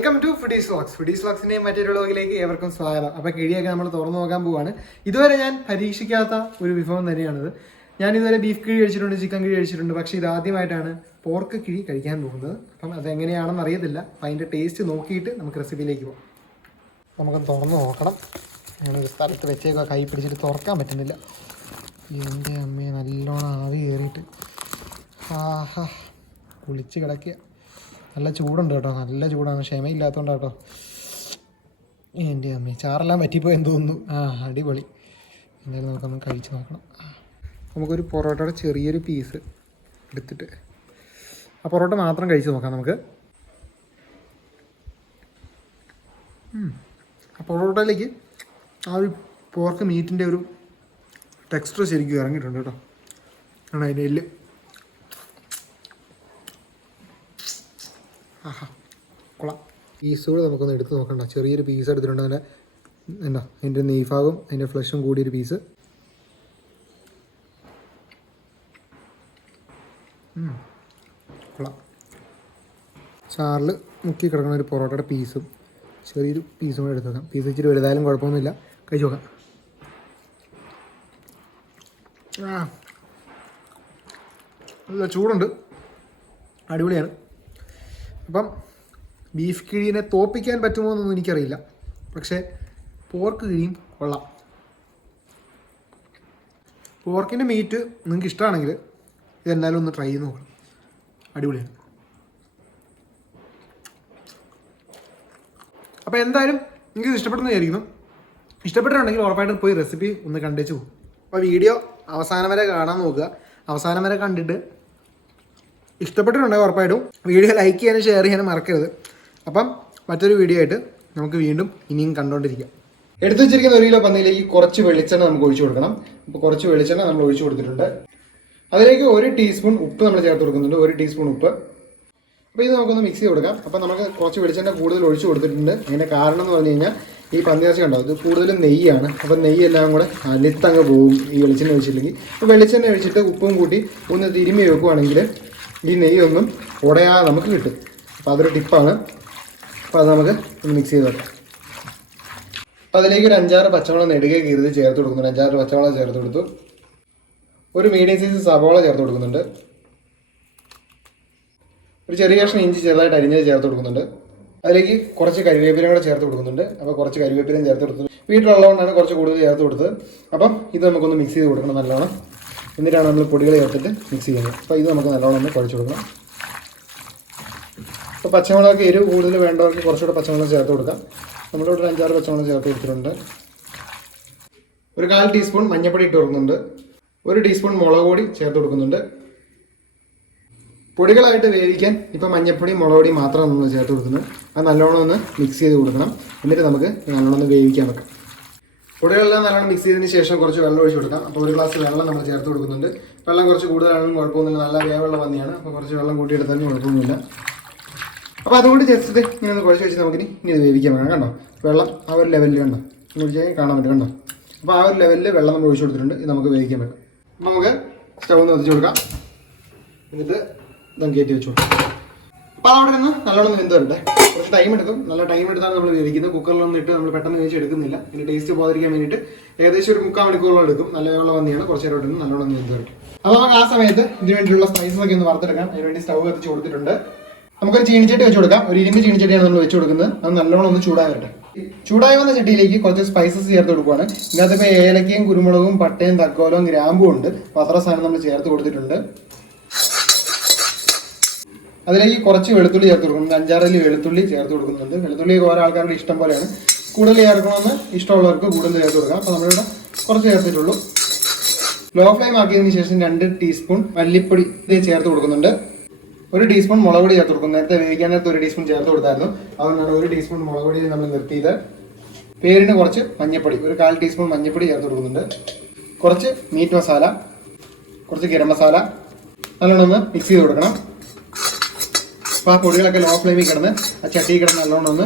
Welcome to Foodies Vlogs. Foodies വ്ലോഗ്സിന്റെയും മറ്റൊരു വ്ലോഗിലേക്ക് ഏവർക്കും സ്വാഗതം. അപ്പോൾ കിഴിയൊക്കെ നമ്മൾ തുറന്നു നോക്കാൻ പോവാണ്. ഇതുവരെ ഞാൻ പരീക്ഷിക്കാത്ത ഒരു വിഭവം തന്നെയാണിത്. ഞാൻ ഇതുവരെ ബീഫ് കിഴി കഴിച്ചിട്ടുണ്ട്, ചിക്കൻ കിഴി കഴിച്ചിട്ടുണ്ട്. പക്ഷേ ഇത് ആദ്യമായിട്ടാണ് പോർക്ക് കിഴി കഴിക്കാൻ പോകുന്നത്. അപ്പം അതെങ്ങനെയാണെന്ന് അറിയത്തില്ല. അപ്പം അതിൻ്റെ ടേസ്റ്റ് നോക്കിയിട്ട് നമുക്ക് റെസിപ്പിയിലേക്ക് പോകാം. നമുക്കൊന്ന് തുറന്ന് നോക്കണം. ഞാനൊരു സ്ഥലത്ത് വെച്ചേക്കുക, കൈ പിടിച്ചിട്ട് തുറക്കാൻ പറ്റുന്നില്ല. എൻ്റെ അമ്മയെ നല്ലോണം ആവി കയറിയിട്ട് ആഹാ കുളിച്ച് കിടക്കുക. നല്ല ചൂടുണ്ട് കേട്ടോ, നല്ല ചൂടാണ്. ക്ഷമയില്ലാത്തതുകൊണ്ട് കേട്ടോ. എൻ്റെ അമ്മ ചാറെല്ലാം പറ്റിപ്പോയെന്ന് തോന്നുന്നു. അടിപൊളി. എന്തായാലും നമുക്കൊന്ന് കഴിച്ച് നോക്കണം. നമുക്കൊരു പൊറോട്ടയുടെ ചെറിയൊരു പീസ് എടുത്തിട്ട് ആ പൊറോട്ട മാത്രം കഴിച്ച് നോക്കാം നമുക്ക്. ആ പൊറോട്ടയിലേക്ക് ആ ഒരു പോർക്ക് മീറ്റിൻ്റെ ഒരു ടെക്സ്ചർ ശരിക്കും ഇറങ്ങിയിട്ടുണ്ട് കേട്ടോ. ആണ് അതിൻ്റെ എല്ല്. ആഹാ കൊള്ളാം. പീസുകൾ നമുക്കൊന്ന് എടുത്ത് നോക്കണ്ട. ചെറിയൊരു പീസ് എടുത്തിട്ടുണ്ട്. അതിൻ്റെ എന്താ അതിൻ്റെ നെയ്ഭാഗം അതിൻ്റെ ഫ്ലഷും കൂടിയൊരു പീസ്. കൊള്ളാം. ചാറിൽ മുക്കി കിടക്കുന്ന ഒരു പൊറോട്ടയുടെ പീസും ചെറിയൊരു പീസും കൂടെ എടുത്ത് നോക്കാം. പീസ് ഇച്ചിരി വലുതായാലും കുഴപ്പമൊന്നുമില്ല. കഴിച്ച് നോക്കാം. നല്ല ചൂടുണ്ട്, അടിപൊളിയാണ്. അപ്പം ബീഫ് കിഴീനെ തോപ്പിക്കാൻ പറ്റുമോ എന്നൊന്നും എനിക്കറിയില്ല. പക്ഷേ പോർക്ക് കിഴിയും കൊള്ളാം. പോർക്കിൻ്റെ മീറ്റ് നിങ്ങൾക്ക് ഇഷ്ടമാണെങ്കിൽ ഇതെന്തായാലും ഒന്ന് ട്രൈ ചെയ്ത് നോക്കണം. അടിപൊളിയാണ്. അപ്പോൾ എന്തായാലും നിങ്ങൾക്ക് ഇഷ്ടപ്പെടുന്ന വിചാരിക്കുന്നു. ഇഷ്ടപ്പെട്ടിട്ടുണ്ടെങ്കിൽ ഉറപ്പായിട്ടും പോയി റെസിപ്പി ഒന്ന് കണ്ടേച്ച് പോകും. അപ്പോൾ വീഡിയോ അവസാനം വരെ കാണാൻ നോക്കുക. അവസാനം വരെ കണ്ടിട്ട് ഇഷ്ടപ്പെട്ടിട്ടുണ്ടെങ്കിൽ ഉറപ്പായിട്ടും വീഡിയോ ലൈക്ക് ചെയ്യാനും ഷെയർ ചെയ്യാനും മറക്കരുത്. അപ്പം മറ്റൊരു വീഡിയോ ആയിട്ട് നമുക്ക് വീണ്ടും ഇനിയും കണ്ടുകൊണ്ടിരിക്കാം. എടുത്തു വെച്ചിരിക്കുന്ന 1 കിലോ പന്നിയിലേക്ക് കുറച്ച് വെളിച്ചെണ്ണ നമുക്ക് ഒഴിച്ചു കൊടുക്കണം. അപ്പോൾ കുറച്ച് വെളിച്ചെണ്ണ നമ്മൾ ഒഴിച്ചു കൊടുത്തിട്ടുണ്ട്. അതിലേക്ക് 1 ടീസ്പൂൺ ഉപ്പ് നമ്മൾ ചേർത്ത് കൊടുക്കുന്നുണ്ട്. 1 ടീസ്പൂൺ ഉപ്പ്. അപ്പോൾ ഇത് നമുക്കൊന്ന് മിക്സ് ചെയ്ത് കൊടുക്കാം. അപ്പോൾ നമുക്ക് കുറച്ച് വെളിച്ചെണ്ണ കൂടുതൽ ഒഴിച്ചു കൊടുത്തിട്ടുണ്ട്. അതിൻ്റെ കാരണം എന്ന് പറഞ്ഞു കഴിഞ്ഞാൽ ഈ പന്നിയിറച്ചി ഉണ്ടാവും, ഇത് കൂടുതലും നെയ്യാണ്. അപ്പോൾ നെയ്യെല്ലാം കൂടെ അലിത്തങ്ങ് പോകും ഈ വെളിച്ചെണ്ണ ഒഴിച്ചില്ലെങ്കിൽ. അപ്പോൾ വെളിച്ചെണ്ണ ഒഴിച്ചിട്ട് ഉപ്പും കൂട്ടി ഒന്ന് തിരുമ്മി വെക്കുവാണെങ്കിൽ ഈ നെയ്യൊന്നും ഉടയാതെ നമുക്ക് കിട്ടും. അപ്പോൾ അതൊരു ടിപ്പാണ്. അപ്പോൾ അത് നമുക്ക് ഒന്ന് മിക്സ് ചെയ്ത് വെക്കാം. അപ്പോൾ അതിലേക്ക് ഒരു 5-6 പച്ചമുളക് നെടുകെ കീറി ചേർത്ത് കൊടുക്കുന്നുണ്ട്. 5-6 പച്ചമുളക് ചേർത്ത് കൊടുത്തു. ഒരു മീഡിയം സൈസ് സവാള ചേർത്ത് കൊടുക്കുന്നുണ്ട്. ഒരു ചെറിയ കഷ്ണം ഇഞ്ചി ചെറുതായിട്ട് അരിഞ്ഞത് ചേർത്ത് കൊടുക്കുന്നുണ്ട്. അതിലേക്ക് കുറച്ച് കരിവേപ്പിലയും കൂടെ ചേർത്ത് കൊടുക്കുന്നുണ്ട്. അപ്പോൾ കുറച്ച് കരിവേപ്പിലയും ചേർത്ത് കൊടുത്തു. വീട്ടിലുള്ളതുകൊണ്ടാണ് കുറച്ച് കൂടുതൽ ചേർത്ത് കൊടുത്തത്. അപ്പം ഇത് നമുക്കൊന്ന് മിക്സ് ചെയ്ത് കൊടുക്കണം നല്ലോണം. എന്നിട്ടാണ് നമ്മൾ പൊടികൾ ചേർത്തിട്ട് മിക്സ് ചെയ്യുന്നത്. അപ്പോൾ ഇത് നമുക്ക് നല്ലോണം ഒന്ന് കുഴച്ച് കൊടുക്കണം. അപ്പോൾ പച്ചമുളകൊക്കെ എരിവ് കൂടുതൽ വേണ്ടവർക്ക് കുറച്ചുകൂടെ പച്ചമുളക് ചേർത്ത് കൊടുക്കാം. നമ്മളിവിടെ 5-6 പച്ചമുളക് ചേർത്ത് കൊടുത്തിട്ടുണ്ട്. ഒരു 1/4 ടീസ്പൂൺ മഞ്ഞൾപ്പൊടി ഇട്ട് കൊടുക്കുന്നുണ്ട്. 1 ടീസ്പൂൺ മുളക് പൊടി ചേർത്ത് കൊടുക്കുന്നുണ്ട്. പൊടികളായിട്ട് വേവിക്കാൻ ഇപ്പോൾ മഞ്ഞൾപ്പൊടി മുളക് പൊടി മാത്രം നമ്മൾ ചേർത്ത് കൊടുക്കുന്നത്. അത് നല്ലോണം ഒന്ന് മിക്സ് ചെയ്ത് കൊടുക്കണം. എന്നിട്ട് നമുക്ക് നല്ലോണം ഒന്ന് വേവിക്കാൻ വെക്കാം. പൊടികളെല്ലാം നല്ലോണം മിക്സ് ചെയ്തതിന് ശേഷം കുറച്ച് വെള്ളം ഒഴിച്ച് കൊടുക്കാം. അപ്പോൾ 1 ഗ്ലാസ് വെള്ളം നമ്മൾ ചേർത്ത് കൊടുക്കുന്നുണ്ട്. വെള്ളം കുറച്ച് കൂടുതലാണെങ്കിലും കുഴപ്പമൊന്നുമില്ല. നല്ല വേവുള്ള പന്നിയാണ്. അപ്പോൾ കുറച്ച് വെള്ളം കൂട്ടിയെടുത്താലും കുഴപ്പമൊന്നുമില്ല. അപ്പോൾ അതുകൊണ്ട് ജസ്റ്റ് ഇങ്ങനെ ഒന്ന് കുഴച്ച് വെച്ച് നമുക്കിനി ഇത് വേവിക്കാൻ വേണം. കണ്ടോ വെള്ളം ആ ഒരു ലെവലിൽ കണ്ടോ ഒഴിച്ചാൽ കാണാൻ പറ്റും. കണ്ടോ അപ്പോൾ ആ ഒരു ലെവലിൽ വെള്ളം നമ്മൾ ഒഴിച്ച് കൊടുത്തിട്ടുണ്ട്. ഇത് നമുക്ക് വേവിക്കാൻ പറ്റും. നമുക്ക് സ്റ്റവ് ഒന്ന് വെച്ച് കൊടുക്കാം. എന്നിട്ട് ഇതും കയറ്റി വെച്ച് കൊടുക്കാം. അപ്പോൾ അവിടെ നിന്ന് നല്ലോണം വെന്ത് വരട്ടെ. കുറച്ച് ടൈം എടുക്കും. നല്ല ടൈം എടുത്താണ് നമ്മൾ വേവിക്കുന്നത്. കുക്കറിലൊന്നും ഇട്ട് നമ്മൾ പെട്ടെന്ന് വേവിച്ചെടുക്കുന്നില്ല. ഇതിൻ്റെ ടേസ്റ്റ് പോകാതിരിക്കാൻ വേണ്ടിയിട്ട് ഏകദേശം ഒരു 3/4 മണിക്കൂറോളം എടുക്കും. നല്ല വേവുള്ള പന്നിയാണ്. കുറച്ച് നേരം ഇട്ട് നല്ലോണം വെന്ത് വരട്ടെ. അപ്പോൾ നമുക്ക് ആ സമയത്ത് ഇതിന് വേണ്ടിയുള്ള സ്പൈസസൊക്കെ ഒന്ന് വറുത്തെടുക്കാം. അതിനുവേണ്ടി സ്റ്റവ് കത്തിച്ച് കൊടുത്തിട്ടുണ്ട്. നമുക്കൊരു ചീനിച്ചട്ടി വെച്ച് കൊടുക്കാം. ഒരു ഇരുമ്പ് ചീനിച്ചട്ടിയാണ് നമ്മൾ വെച്ച് കൊടുക്കുന്നത്. അത് നല്ലോണം ഒന്ന് ചൂടായി വരട്ടെ. ചൂടായി വന്ന ചട്ടിയിലേക്ക് കുറച്ച് സ്പൈസസ് ചേർത്ത് കൊടുക്കുകയാണ്. ഇതിനകത്ത് ഇപ്പോൾ ഏലക്കയും കുരുമുളകും പട്ടയും തക്കോലവും ഗ്രാമ്പും ഉണ്ട്. അപ്പോൾ അത്ര സാധനം നമ്മൾ ചേർത്ത് കൊടുത്തിട്ടുണ്ട്. അതിലേക്ക് കുറച്ച് വെളുത്തുള്ളി ചേർത്ത് കൊടുക്കുന്നുണ്ട്. 5-6 അല്ലി വെളുത്തുള്ളി ചേർത്ത് കൊടുക്കുന്നുണ്ട്. വെളുത്തുള്ളി ഓരോ ആൾക്കാരുടെ ഇഷ്ടം പോലെയാണ്. കൂടുതൽ ചേർക്കണമെന്ന് ഇഷ്ടമുള്ളവർക്ക് കൂടുതൽ ചേർത്ത് കൊടുക്കാം. അപ്പോൾ നമ്മളിവിടെ കുറച്ച് ചേർത്തിട്ടുള്ളൂ. ലോ ഫ്ലെയിം ആക്കിയതിന് ശേഷം 2 ടീസ്പൂൺ മല്ലിപ്പൊടി ഇത് ചേർത്ത് കൊടുക്കുന്നുണ്ട്. 1 ടീസ്പൂൺ മുളക് പൊടി ചേർത്ത് കൊടുക്കും. നേരത്തെ വേവിക്കാൻ നേരത്തെ 1 ടീസ്പൂൺ ചേർത്ത് കൊടുത്തായിരുന്നു. അതുകൊണ്ടാണ് 1 ടീസ്പൂൺ മുളക് പൊടി നമ്മൾ നിർത്തിയത്. പേരിന് കുറച്ച് മഞ്ഞൾപ്പൊടി, ഒരു 1/4 ടീസ്പൂൺ മഞ്ഞൾപ്പൊടി ചേർത്ത് കൊടുക്കുന്നുണ്ട്. കുറച്ച് മീറ്റ് മസാല, കുറച്ച് ഗരം മസാല നല്ലോണം ഒന്ന് മിക്സ് ചെയ്ത് കൊടുക്കണം. അപ്പോൾ ആ പൊടികളൊക്കെ ലോ ഫ്ലെയിമിൽ കിടന്ന് ആ ചട്ടിയിൽ കിടന്ന് നല്ലോണം ഒന്ന്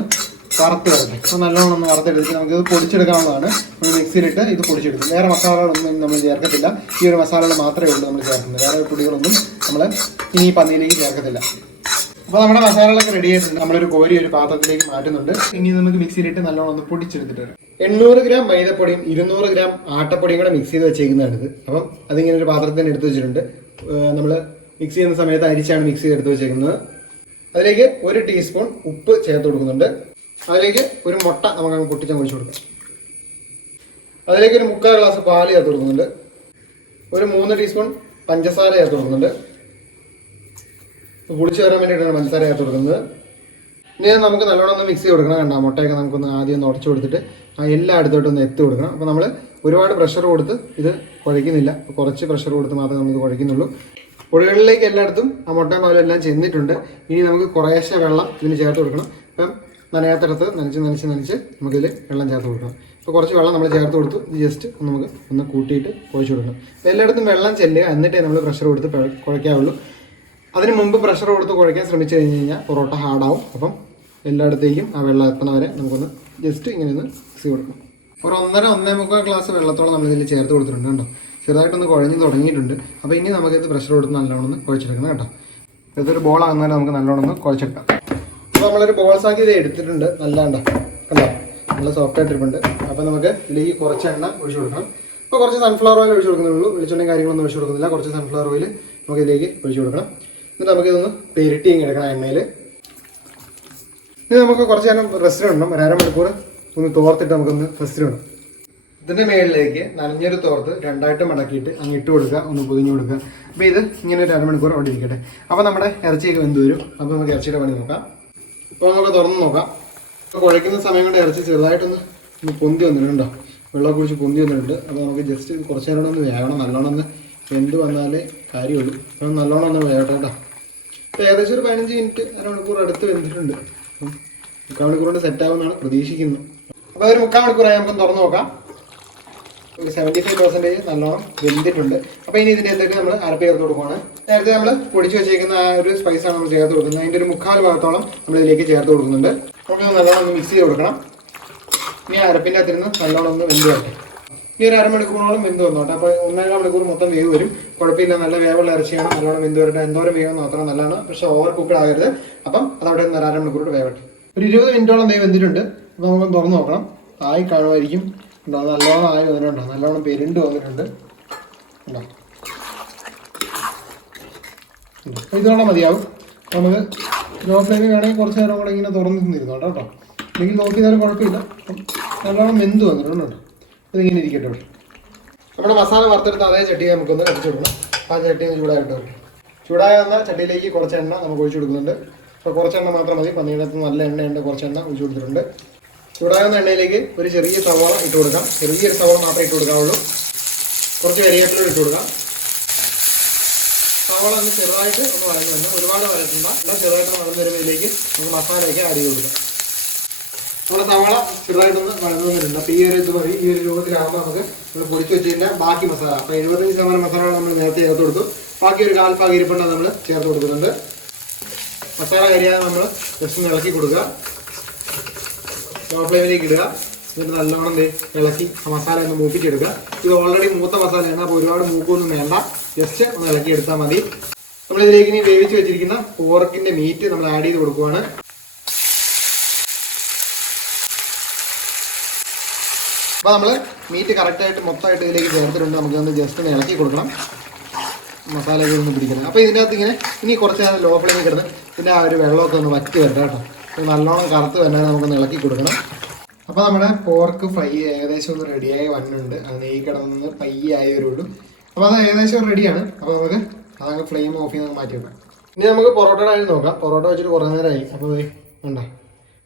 വറുത്ത് വരട്ടെ. അപ്പോൾ നല്ലോണം ഒന്ന് വറുത്തെടുത്ത് നമുക്കിത് പൊടിച്ചെടുക്കാവുന്നതാണ്. നമ്മൾ മിക്സിയിലിട്ട് ഇത് പൊടിച്ചെടുക്കും. വേറെ മസാലകളൊന്നും നമ്മൾ ചേർക്കത്തില്ല. ഈ ഒരു മസാലകൾ മാത്രമേ ഉള്ളൂ നമ്മൾ ചേർക്കുന്നത്. വേറെ പൊടികളൊന്നും നമ്മൾ ഇനി ഈ പന്നിയിലേക്ക് ചേർക്കത്തില്ല. അപ്പോൾ നമ്മുടെ മസാലകളൊക്കെ റെഡി ആയിട്ടുണ്ട്. നമ്മളൊരു കോരി ഒരു പാത്രത്തിലേക്ക് മാറ്റുന്നുണ്ട്. ഇനി നമുക്ക് മിക്സിയിലിട്ട് നല്ലോണം ഒന്ന് പൊടിച്ചെടുത്തിട്ട് വരാം. 800 ഗ്രാം മൈദപ്പൊടിയും 200 ഗ്രാം ആട്ടപ്പൊടിയും കൂടെ മിക്സ് ചെയ്ത് വെച്ചേക്കുന്നതാണിത്. അപ്പം അതിങ്ങനെ ഒരു പാത്രത്തിൽ എടുത്ത് വെച്ചിട്ടുണ്ട്. നമ്മൾ മിക്സ് ചെയ്യുന്ന സമയത്ത് അരിച്ചാണ് മിക്സ് ചെയ്തെടുത്ത് വെച്ചേക്കുന്നത്. അതിലേക്ക് 1 ടീസ്പൂൺ ഉപ്പ് ചേർത്ത് കൊടുക്കുന്നുണ്ട്. അതിലേക്ക് ഒരു മുട്ട നമുക്ക് പൊട്ടിച്ച് ഒഴിച്ചു കൊടുക്കാം. അതിലേക്ക് ഒരു 3/4 ഗ്ലാസ് പാല് ചേർത്ത് കൊടുക്കുന്നുണ്ട്. ഒരു 3 ടീസ്പൂൺ പഞ്ചസാര ചേർത്ത് കൊടുക്കുന്നുണ്ട്. കുടിച്ച് വരാൻ വേണ്ടിയിട്ടാണ് പഞ്ചസാര ചേർത്ത് കൊടുക്കുന്നത്. ഇനി നമുക്ക് നല്ലോണം ഒന്ന് മിക്സ് ചെയ്ത് കൊടുക്കണം. കണ്ടോ, മുട്ടയൊക്കെ നമുക്കൊന്ന് ആദ്യം ഒന്ന് ഉടച്ചു കൊടുത്തിട്ട് എല്ലാ അടുത്തോട്ടൊന്ന് എത്തി കൊടുക്കണം. അപ്പോൾ നമ്മൾ ഒരുപാട് പ്രഷർ കൊടുത്ത് ഇത് കുഴയ്ക്കുന്നില്ല. കുറച്ച് പ്രഷർ കൊടുത്ത് മാത്രമേ നമ്മളിത് കുഴയ്ക്കുന്നുള്ളൂ. പൊടികളിലേക്ക് എല്ലായിടത്തും ആ മുട്ടയും പാലും എല്ലാം ചെന്നിട്ടുണ്ട്. ഇനി നമുക്ക് കുറേശ്ശെ വെള്ളം ഇതിന് ചേർത്ത് കൊടുക്കണം. അപ്പം നനയാത്തടത്ത് നനച്ച് നമുക്കിതിൽ വെള്ളം ചേർത്ത് കൊടുക്കണം. ഇപ്പോൾ കുറച്ച് വെള്ളം നമ്മൾ ചേർത്ത് കൊടുത്തു. ഇത് ജസ്റ്റ് നമുക്ക് ഒന്ന് കൂട്ടിയിട്ട് കുഴച്ച് കൊടുക്കണം. എല്ലായിടത്തും വെള്ളം ചെല്ലുക, എന്നിട്ടേ നമ്മൾ പ്രഷർ കൊടുത്ത് കുഴയ്ക്കാവുള്ളൂ. അതിന് മുമ്പ് പ്രഷർ കൊടുത്ത് കുഴയ്ക്കാൻ ശ്രമിച്ചു കഴിഞ്ഞ് കഴിഞ്ഞാൽ പൊറോട്ട ഹാർഡാവും. അപ്പം എല്ലായിടത്തേക്കും ആ വെള്ളം എത്തണവരെ നമുക്കൊന്ന് ജസ്റ്റ് ഇങ്ങനെ ഒന്ന് മിക്സ് കൊടുക്കണം. ഒരു 1.5-1.25 ഗ്ലാസ് വെള്ളത്തോളം നമ്മളിതിൽ ചേർത്ത് കൊടുത്തിട്ടുണ്ട്. കേട്ടോ, ചെറുതായിട്ടൊന്ന് കുഴഞ്ഞ് തുടങ്ങിയിട്ടുണ്ട്. അപ്പോൾ ഇനി നമുക്കിത് പ്രഷർ കൊടുത്ത് നല്ലോണം ഒന്ന് കുഴച്ചെടുക്കണം. കേട്ടോ, ഇതൊരു ബോൾ ആകുന്നവരെ നമുക്ക് നല്ലോണം ഒന്ന് കുഴച്ചെടുക്കാം. അപ്പോൾ നമ്മളൊരു ബോൾസ് ആക്കി ഇത് എടുത്തിട്ടുണ്ട്. കണ്ടോ, നല്ല സോഫ്റ്റ് ആയിട്ടിരിപ്പുണ്ട്. അപ്പോൾ നമുക്ക് ഇതിലേക്ക് കുറച്ച് എണ്ണ ഒഴിച്ചു കൊടുക്കണം. ഇപ്പോൾ കുറച്ച് സൺഫ്ലവർ ഓയിൽ ഒഴിച്ചു കൊടുക്കുന്നുള്ളൂ. വെളിച്ചെണ്ണയും കാര്യങ്ങളൊന്നും ഒഴിച്ചു കൊടുക്കുന്നില്ല. കുറച്ച് സൺഫ്ലവർ ഓയിൽ നമുക്ക് ഇതിലേക്ക് ഒഴിച്ചു കൊടുക്കണം. എന്നിട്ട് നമുക്കിതൊന്ന് പെരട്ടി എടുക്കണം എണ്ണയിൽ. ഇനി നമുക്ക് കുറച്ച് നേരം റെസ്റ്റ് ഇടണം. 1/2 മണിക്കൂർ ഒന്ന് തോർത്തിട്ട് നമുക്കൊന്ന് റെസ്റ്റ് ഇടണം. ഇതിൻ്റെ മേളിലേക്ക് നനഞ്ഞൊരു തോർത്ത് 2ആയിട്ട് മടക്കിയിട്ട് ഇട്ട് കൊടുക്കുക, ഒന്ന് പൊതിഞ്ഞ് കൊടുക്കുക. അപ്പോൾ ഇത് ഇങ്ങനെ ഒരു 1/2 മണിക്കൂർ അവിടെ ഇരിക്കട്ടെ. അപ്പോൾ നമ്മുടെ ഇറച്ചിയൊക്കെ വെന്ത് വരും. അപ്പോൾ നമുക്ക് ഇറച്ചിയുടെ പണി നോക്കാം. ഇപ്പോൾ നമുക്ക് തുറന്ന് നോക്കാം. ഇപ്പോൾ കുഴയ്ക്കുന്ന സമയം കൊണ്ട് ഇറച്ചി ചെറുതായിട്ടൊന്ന് പൊന്തി വന്നിട്ടുണ്ടോ, വെള്ളം കുഴിച്ച് പൊന്തി വന്നിട്ടുണ്ട്. അപ്പോൾ നമുക്ക് ജസ്റ്റ് കുറച്ച് നേരം ഒന്ന് വേകണം. നല്ലോണം ഒന്ന് വെന്ത് വന്നാലേ കാര്യമുള്ളൂ. അപ്പോൾ നല്ലോണം ഒന്ന് വേകട്ടെ. കേട്ടോ, ഇപ്പോൾ ഏകദേശം ഒരു 15 മിനിറ്റ് 1/2 മണിക്കൂർ അടുത്ത് വെന്തിട്ടുണ്ട്. 3/4 മണിക്കൂർ കൊണ്ട് സെറ്റാകുമെന്നാണ് പ്രതീക്ഷിക്കുന്നത്. അപ്പോൾ ഒരു 3/4 മണിക്കൂറായി. നമുക്ക് തുറന്ന് നോക്കാം. ഒരു 75% നല്ലോണം വെന്തിട്ടുണ്ട്. അപ്പോൾ ഇനി ഇതിൻ്റെ അകത്തേക്ക് നമ്മൾ അരപ്പ് ചേർത്ത് കൊടുക്കുകയാണ്. നേരത്തെ നമ്മൾ പൊടിച്ച് വെച്ചേക്കുന്ന ആ ഒരു സ്പൈസാണ് നമ്മൾ ചേർത്ത് കൊടുക്കുന്നത്. അതിൻ്റെ ഒരു 3/4 ഭാഗത്തോളം നമ്മൾ ഇതിലേക്ക് ചേർത്ത് കൊടുക്കുന്നുണ്ട്. നമുക്ക് നല്ലോണം ഒന്ന് മിക്സ് ചെയ്ത് കൊടുക്കണം. ഇനി അരപ്പിൻ്റെ അകത്തിരുന്ന് നല്ലോണം ഒന്ന് വെന്ത് വരട്ടെ. ഈ ഒരു 1/2 മണിക്കൂറോളം വെന്ത് വന്നോട്ടെ. അപ്പോൾ 1.25 മണിക്കൂർ മൊത്തം വേവ് വരും. കുഴപ്പമില്ല, നല്ല വേവുള്ള ഇറച്ചിയാണ്. നല്ലോണം വെന്ത് വരട്ടെ. എന്തോരം വേവെന്ന് മാത്രം നല്ലതാണ്, പക്ഷേ ഓവർ കുക്കഡ് ആകരുത്. അപ്പം അതവിടെ നിന്ന് 1/2 മണിക്കൂർ വേവട്ടെ. ഒരു 20 മിനിറ്റോളം വേവ് വെന്തിട്ടുണ്ട്. അപ്പോൾ നമുക്ക് തുറന്ന് നോക്കണം. ആയി കാണുമായിരിക്കും. നല്ലോണം ആയി വന്നിട്ടുണ്ടോ, നല്ലോണം പെരുണ്ട് വന്നിട്ടുണ്ട്. ഇതോളം മതിയാവും. നമുക്ക് ലോ ഫ്ലെയിമിൽ വേണമെങ്കിൽ കുറച്ച് നേരം കൂടെ ഇങ്ങനെ തുറന്ന് നിന്നിരുന്നോട്ടോ. കേട്ടോ, അല്ലെങ്കിൽ നോക്കിയാലും കുഴപ്പമില്ല. നല്ലോണം വെന്ത് വന്നിട്ടുണ്ട്. കേട്ടോ, ഇതിങ്ങനെ ഇരിക്കട്ടെ. നമ്മുടെ മസാല വറുത്തെടുത്ത് അതേ ചട്ടിയെ നമുക്കൊന്ന് അടിച്ചു കൊടുക്കണം. ആ ചട്ടി ഒന്ന് ചൂടായിട്ട് വരും. ചൂടായ വന്ന ചട്ടിയിലേക്ക് കുറച്ച് എണ്ണ നമുക്ക് ഒഴിച്ചു കൊടുക്കുന്നുണ്ട്. അപ്പോൾ കുറച്ച് എണ്ണ മാത്രം മതി. പന്നീരത്ത് നല്ല എണ്ണയുണ്ട്. കുറച്ച് എണ്ണ ഒഴിച്ചു കൊടുത്തിട്ടുണ്ട്. ചൂടാകുന്ന എണ്ണയിലേക്ക് ഒരു ചെറിയ സവാള ഇട്ട് കൊടുക്കാം. ചെറിയൊരു സവാള മാത്രമേ ഇട്ട് കൊടുക്കാവുള്ളൂ. കുറച്ച് കരിവേപ്പില ഇട്ട് കൊടുക്കാം. സവാള ഒന്ന് ചെറുതായിട്ട് ഒന്ന് വഴഞ്ഞു വന്നു, ഒരുപാട് വരട്ടുണ്ട. എന്നാൽ ചെറുതായിട്ട് വളർന്നു വരുന്നതിലേക്ക് നമുക്ക് മസാലയൊക്കെ ആഡ് ചെയ്ത് കൊടുക്കാം. നമ്മുടെ സവാള ചെറുതായിട്ടൊന്ന് വഴന്നു വന്നിട്ടുണ്ട്. അപ്പോൾ ഈ ഒരു ഇത് മതി. ഈ ഒരു രൂപത്തിലാകുമ്പോൾ നമുക്ക് നമ്മൾ പൊടിച്ച് വെച്ചതിൻ്റെ ബാക്കി മസാല, അപ്പോൾ 75% മസാല നമ്മൾ നേരത്തെ ചേർത്ത് കൊടുത്തു. ബാക്കി ഒരു 1/4 ഭാഗം ഇരിപ്പുണ്ട് നമ്മൾ ചേർത്ത് കൊടുക്കുന്നുണ്ട്. മസാല കരിയാതെ നമ്മൾ ജസ്റ്റ് ഒന്ന് ഇളക്കി കൊടുക്കുക. ലോ ഫ്ലെയിമിലേക്ക് ഇടുക. എന്നിട്ട് നല്ലോണം ഇളക്കി ആ മസാല ഒന്ന് മൂപ്പിച്ചെടുക്കുക. ഇത് ഓൾറെഡി മൂത്ത മസാലയാണ്. അപ്പോൾ ഒരുപാട് മൂക്കൊന്നും വേണ്ട. ജസ്റ്റ് ഒന്ന് ഇളക്കി എടുത്താൽ മതി. നമ്മളിതിലേക്ക് ഇനി വേവിച്ച് വെച്ചിരിക്കുന്ന പോർക്കിൻ്റെ മീറ്റ് നമ്മൾ ആഡ് ചെയ്ത് കൊടുക്കുകയാണ്. അപ്പോൾ നമ്മൾ മീറ്റ് കറക്റ്റായിട്ട് മൊത്തമായിട്ട് ഇതിലേക്ക് ചേർത്തിട്ടുണ്ട്. നമുക്കൊന്ന് ജസ്റ്റ് ഒന്ന് ഇളക്കി കൊടുക്കണം. മസാലയൊക്കെ ഒന്ന് പിടിക്കണം. അപ്പോൾ ഇതിൻ്റെ അകത്ത് ഇങ്ങനെ ഇനി കുറച്ച് നേരം ലോ ഫ്ലെയിമിൽ കിടന്ന് ഇതിൻ്റെ ആ ഒരു വെള്ളമൊക്കെ ഒന്ന് വറ്റി വരട്ടെ. കേട്ടോ, നല്ലോണം കറുത്ത് വന്നാൽ നമുക്കൊന്ന് ഇളക്കി കൊടുക്കണം. അപ്പോൾ നമ്മുടെ പോർക്ക് ഫ്രൈ ഏകദേശം ഒന്ന് റെഡിയായി വന്നിട്ടുണ്ട്. അത് നെയ്യ് കിടന്ന് പയ്യെ ആയി വരുള്ളൂ. അപ്പോൾ അത് ഏകദേശം റെഡിയാണ്. അപ്പോൾ നമുക്ക് അതങ്ങ് ഫ്ലെയിം ഓഫ് ചെയ്ത് മാറ്റി വെക്കാം. ഇനി നമുക്ക് പൊറോട്ടയുടെ കാര്യം നോക്കാം. പൊറോട്ട വെച്ചിട്ട് കുറേ നേരമായി. അപ്പോൾ ഉണ്ടോ,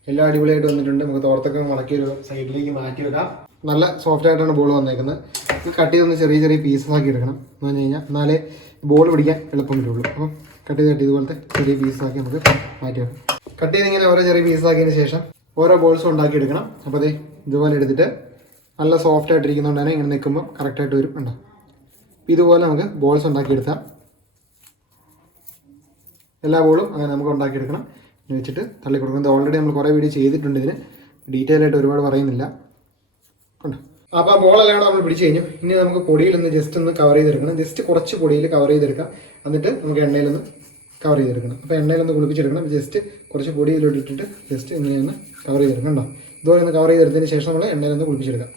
എല്ലാം അടിപൊളിയായിട്ട് വന്നിട്ടുണ്ട്. നമുക്ക് തോർത്തൊക്കെ മടക്കി ഒരു സൈഡിലേക്ക് മാറ്റി വെക്കാം. നല്ല സോഫ്റ്റ് ആയിട്ടാണ് ബോൾ വന്നേക്കുന്നത്. ഇത് കട്ട് ചെയ്തൊന്ന് ചെറിയ ചെറിയ പീസസ് ആക്കി എടുക്കണം. എന്ന് പറഞ്ഞു കഴിഞ്ഞാൽ എന്നാലേ ബോൾ പിടിക്കാൻ എളുപ്പം പറ്റുള്ളൂ. അപ്പം കട്ട് ചെയ്ത് ഇതുപോലത്തെ ചെറിയ പീസാക്കി നമുക്ക് മാറ്റി വെക്കാം. കട്ട് ചെയ്ത് ഇങ്ങനെ ഓരോ ചെറിയ പീസാക്കിയതിന് ശേഷം ഓരോ ബോൾസും ഉണ്ടാക്കി എടുക്കണം. അപ്പോൾ അതേ ഇതുപോലെ എടുത്തിട്ട് നല്ല സോഫ്റ്റ് ആയിട്ടിരിക്കുന്നതുകൊണ്ട് തന്നെ ഇങ്ങനെ നിൽക്കുമ്പോൾ കറക്റ്റായിട്ട് വരും. ഉണ്ടോ, ഇതുപോലെ നമുക്ക് ബോൾസ് ഉണ്ടാക്കിയെടുക്കാം. എല്ലാ ബോളും അങ്ങനെ നമുക്ക് ഉണ്ടാക്കിയെടുക്കണം. വെച്ചിട്ട് തള്ളി കൊടുക്കുന്നത് ഓൾറെഡി നമ്മൾ കുറേ വീഡിയോ ചെയ്തിട്ടുണ്ട്. ഇതിന് ഡീറ്റെയിൽ ആയിട്ട് ഒരുപാട് പറയുന്നില്ല. ഉണ്ട്. അപ്പോൾ ആ ബോളെല്ലാം നമ്മൾ പിടിച്ച് കഴിഞ്ഞു. ഇനി നമുക്ക് പൊടിയിലൊന്ന് ജസ്റ്റ് ഒന്ന് കവർ ചെയ്തെടുക്കണം. ജസ്റ്റ് കുറച്ച് പൊടിയിൽ കവർ ചെയ്തെടുക്കാം. എന്നിട്ട് നമുക്ക് എണ്ണയിലൊന്ന് കവർ ചെയ്തെടുക്കണം. അപ്പോൾ എണ്ണയിലൊന്ന് കുളിപ്പിച്ചെടുക്കണം. ജസ്റ്റ് കുറച്ച് പൊടി ഇതിലോട്ടിട്ട് ജസ്റ്റ് ഇങ്ങനെയൊന്ന് കവർ ചെയ്തെടുക്കണം കേട്ടോ. ഇതുപോലെ ഒന്ന് കവർ ചെയ്തെടുത്തതിന് ശേഷം നമ്മൾ എണ്ണയിലൊന്ന് കുളിപ്പിച്ചെടുക്കാം.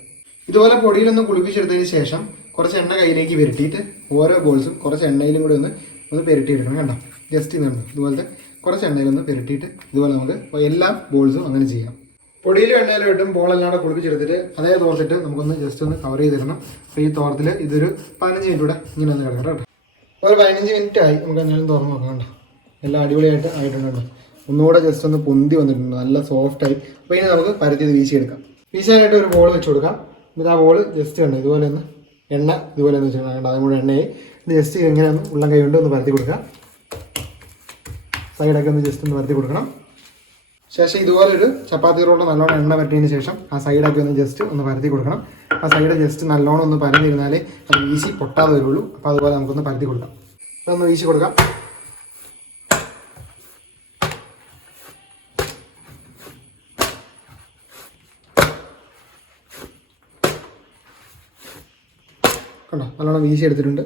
ഇതുപോലെ പൊടിയിലൊന്ന് കുളിപ്പിച്ചെടുത്തതിന് ശേഷം കുറച്ച് എണ്ണ കയ്യിലേക്ക് പുരട്ടിയിട്ട് ഓരോ ബോൾസും കുറച്ച് എണ്ണയിലും കൂടി ഒന്ന് പുരട്ടിയെടുക്കണം കേട്ടോ. ജസ്റ്റ് ഇതുണ്ട് ഇതുപോലത്തെ കുറച്ച് എണ്ണയിലൊന്ന് പുരട്ടിയിട്ട് ഇതുപോലെ നമുക്ക് എല്ലാ ബോൾസും അങ്ങനെ ചെയ്യാം. പൊടിയിലും എണ്ണയിലും ഇട്ടും ബോളെല്ലാം കുളിപ്പിച്ചെടുത്തിട്ട് അതേ തോർത്തിട്ട് നമുക്കൊന്ന് ജസ്റ്റ് ഒന്ന് കവർ ചെയ്തിടണം. അപ്പോൾ ഈ തോർത്തിൽ ഇതൊരു 15 മിനിറ്റ് കൂടെ ഇങ്ങനെ ഒന്ന് കിടക്കണം കേട്ടോ. ഒരു 15 മിനിറ്റ് ആയി. നമുക്ക് എന്നാലും തുറന്ന് നോക്കാം കേട്ടോ. എല്ലാം അടിപൊളിയായിട്ട് ആയിട്ടുണ്ട് കേട്ടോ. ഒന്നുകൂടെ ജസ്റ്റ് ഒന്ന് പൊന്തി വന്നിട്ടുണ്ട്, നല്ല സോഫ്റ്റായി. അപ്പോൾ ഇനി നമുക്ക് പരത്തി ഇത് വീശിയെടുക്കാം. വീശാനായിട്ട് ഒരു ബോൾ വെച്ച് കൊടുക്കാം. എന്നിട്ട് ആ ബോൾ ജസ്റ്റ് ഉണ്ട് ഇതുപോലെ ഒന്ന് എണ്ണ ഇതുപോലെ ഒന്ന് വെച്ചിട്ടുണ്ട് കേട്ടോ. അതും കൂടെ എണ്ണയെ ഇത് ജസ്റ്റ് ഇങ്ങനെ ഒന്ന് ഉള്ളം കൈ കൊണ്ട് ഒന്ന് പരത്തി കൊടുക്കാം. സൈഡൊക്കെ ഒന്ന് ജസ്റ്റ് ഒന്ന് പരത്തി കൊടുക്കണം. ശേഷം ഇതുപോലെ ഒരു ചപ്പാത്തി റോള് നല്ലോണം എണ്ണ പരട്ടിയതിന് ശേഷം ആ സൈഡൊക്കെ ഒന്ന് ജസ്റ്റ് ഒന്ന് പരത്തി കൊടുക്കണം. ആ സൈഡ് ജസ്റ്റ് നല്ലോണം ഒന്ന് പരന്നിരുന്നാലേ അത് വീശി പൊട്ടാതെ വരുള്ളൂ. അപ്പോൾ അതുപോലെ നമുക്കൊന്ന് പരത്തി കൊടുക്കാം. അതൊന്ന് വീശി കൊടുക്കാം. കണ്ടോ, നല്ലോണം വീശി എടുത്തിട്ടുണ്ട്.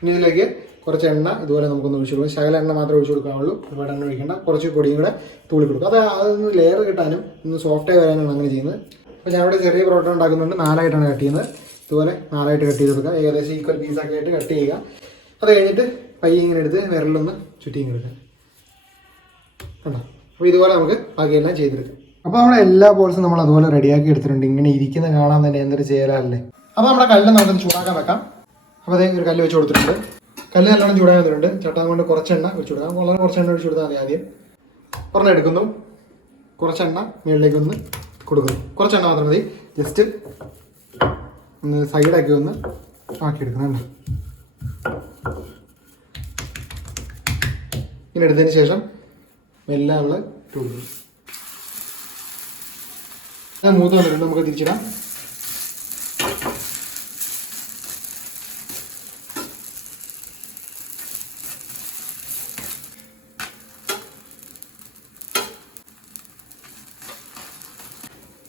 ഇനി ഇതിലേക്ക് കുറച്ച് എണ്ണ ഇതുപോലെ നമുക്കൊന്ന് ഒഴിച്ചു കൊടുക്കാം. ശകല എണ്ണ മാത്രമേ ഒഴിച്ചു കൊടുക്കാവുള്ളൂ, ഒരുപാട് എണ്ണ ഒഴിക്കേണ്ട. കുറച്ച് പൊടിയും കൂടെ തൂളി കൊടുക്കും. അതൊന്ന് ലെയർ കിട്ടാനും ഒന്ന് സോഫ്റ്റായി വരാനാണ് അങ്ങനെ ചെയ്യുന്നത്. അപ്പോൾ ഞാനിവിടെ ചെറിയ പൊറോട്ട ഉണ്ടാക്കുന്നുണ്ട്. 4ആയിട്ടാണ് കട്ട് ചെയ്യുന്നത്. ഇതുപോലെ 4ആയിട്ട് കട്ട് ചെയ്ത് കൊടുക്കുക. ഏകദേശം ഈക്വൽ പീസൊക്കെ ആയിട്ട് കട്ട് ചെയ്യുക. അത് കഴിഞ്ഞിട്ട് പയ്യെ ഇങ്ങനെ എടുത്ത് വിരലൊന്ന് ചുറ്റിയും കൊടുക്കുക. കണ്ടോ, അപ്പോൾ ഇതുപോലെ നമുക്ക് ബാക്കിയെല്ലാം ചെയ്തെടുക്കാം. അപ്പോൾ നമ്മുടെ എല്ലാ ബോൾസും നമ്മൾ അതുപോലെ റെഡിയാക്കി എടുത്തിട്ടുണ്ട്. ഇങ്ങനെ ഇരിക്കുന്ന കാണാൻ തന്നെ എന്തൊരു ചേരാല്ലേ. അപ്പോൾ നമ്മുടെ കല്ല് നമുക്കൊന്ന് ചൂടാക്കാൻ വെക്കാം. അപ്പോൾ അതേ ഒരു കല്ല് വെച്ച് കൊടുത്തിട്ടുണ്ട്. കല്ല് നല്ലോണം ചൂടാൻ വന്നിട്ടുണ്ട്. ചട്ടാൻ കൊണ്ട് കുറച്ചെണ്ണ ഒഴിച്ചു കൊടുക്കാം. വളരെ കുറച്ച് എണ്ണ ഒഴിച്ചു കൊടുത്താൽ മതി. ആദ്യം ഒരെണ്ണം എടുക്കുന്നു, കുറച്ചെണ്ണ മുകളിലേക്കൊന്ന് കൊടുക്കുന്നു. കുറച്ചെണ്ണ മാത്രം മതി. ജസ്റ്റ് ഒന്ന് സൈഡാക്കി ഒന്ന് ആക്കിയെടുക്കുന്നുണ്ട്. ഇങ്ങനെ എടുത്തതിന് ശേഷം എല്ലാം നമ്മൾ ഇട്ട് കൊടുക്കും. മൂത്ത് വന്നിട്ടുണ്ട്. നമുക്ക് തിരിച്ചിടാം.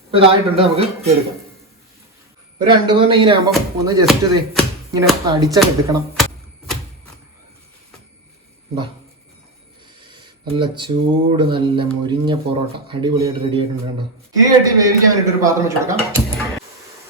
അപ്പോൾ ഇതായിട്ടുണ്ട്. നമുക്ക് എടുക്കാം. ഒരു 2-3 ഇങ്ങനെ ആകുമ്പം ഒന്ന് ജസ്റ്റ് ഇത് ഇങ്ങനെ അടിച്ചാൽ എടുക്കണം. എന്താ നല്ല ചൂട് നല്ല മൊരിഞ്ഞ പൊറോട്ട അടിപൊളിയായിട്ട് റെഡി ആയിട്ടുണ്ട്. കണ്ടോ, തീ കെട്ടി വേവിക്കാൻ വേണ്ടിയിട്ട് ഒരു പാത്രം വെച്ച് കൊടുക്കാം.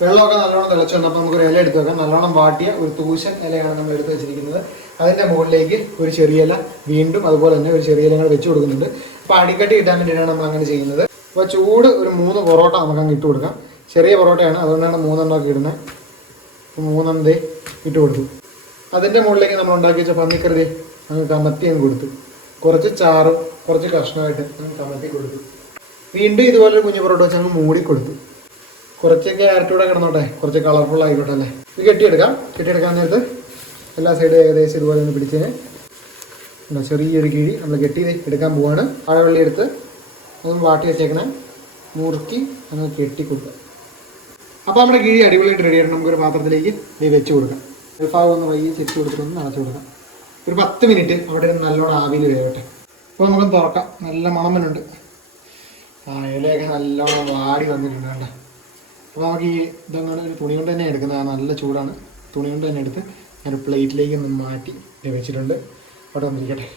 വെള്ളമൊക്കെ നല്ലോണം തിളച്ചു വന്നപ്പോൾ നമുക്കൊരു ഇല എടുത്ത് വെക്കാം. നല്ലോണം വാട്ടിയ ഒരു തൂശൻ ഇലയാണ് നമ്മൾ എടുത്ത് വെച്ചിരിക്കുന്നത്. അതിൻ്റെ മുകളിലേക്ക് ഒരു ചെറിയ ഇല വീണ്ടും അതുപോലെ തന്നെ ഒരു ചെറിയ ഇല വെച്ച് കൊടുക്കുന്നുണ്ട്. അപ്പോൾ അടിക്കട്ടി കിട്ടാൻ വേണ്ടിയിട്ടാണ് നമ്മൾ അങ്ങനെ ചെയ്യുന്നത്. അപ്പോൾ ചൂട് ഒരു 3 പൊറോട്ട നമുക്ക് അങ്ങ് ഇട്ട് കൊടുക്കാം. ചെറിയ പൊറോട്ടയാണ്, അതുകൊണ്ടാണ് 3 ഒക്കെ ഇടുന്നത്. 3 ഇട്ട് കൊടുത്തു. അതിൻ്റെ മുകളിലേക്ക് നമ്മൾ ഉണ്ടാക്കി വെച്ച പന്നിക്കറി അങ്ങ് കമത്തി അങ്ങ് കൊടുത്തു. കുറച്ച് ചാറും കുറച്ച് കഷ്ണമായിട്ട് അങ്ങ് കമത്തി കൊടുത്തു. വീണ്ടും ഇതുപോലെ കുഞ്ഞു പൊറോട്ട വെച്ച് അങ്ങ് മൂടി കൊടുത്തു. കുറച്ചൊക്കെ ക്യാരറ്റൂടെ കിടന്നോട്ടെ, കുറച്ച് കളർഫുൾ ആയിക്കോട്ടെ അല്ലേ. ഇത് കെട്ടിയെടുക്കാം. കെട്ടിയെടുക്കാൻ നേരത്ത് എല്ലാ സൈഡും ഏകദേശം ഇതുപോലെ ഒന്ന് പിടിച്ചതിന് ചെറിയൊരു കിഴി നമ്മൾ കെട്ടി എടുക്കാൻ പോവാണ്. വാഴവള്ളി എടുത്ത് അതൊന്ന് വാട്ടി വെച്ചേക്കണേ, മുറുക്കി അങ്ങ് കെട്ടി കൊടുക്കുക. അപ്പോൾ നമ്മുടെ കിഴി അടിപൊളിയായിട്ട് റെഡിയായിട്ട് നമുക്കൊരു പാത്രത്തിലേക്ക് വെച്ച് കൊടുക്കാം. ഒരു ഭാഗം ഒന്ന് വൈകി ചെച്ച് കൊടുത്തിട്ടൊന്ന് അടച്ചു കൊടുക്കാം. ഒരു 10 മിനിറ്റ് അവിടെ നല്ലോണം ആവിയിൽ വേവട്ടെ. അപ്പോൾ നമുക്കൊന്ന് തുറക്കാം. നല്ല മണമനുണ്ട്. ഇലയൊക്കെ നല്ലോണം വാടി വന്നിട്ടുണ്ട് കണ്ട. അപ്പോൾ നമുക്ക് ഈ ഇതങ്ങനെ ഒരു തുണി കൊണ്ട് തന്നെ എടുക്കുന്നത്. നല്ല ചൂടാണ്. തുണി കൊണ്ട് തന്നെ എടുത്ത് ഞാൻ പ്ലേറ്റിലേക്ക് ഒന്ന് മാറ്റി വെച്ചിട്ടുണ്ട്. അവിടെ വന്നിരിക്കട്ടെ.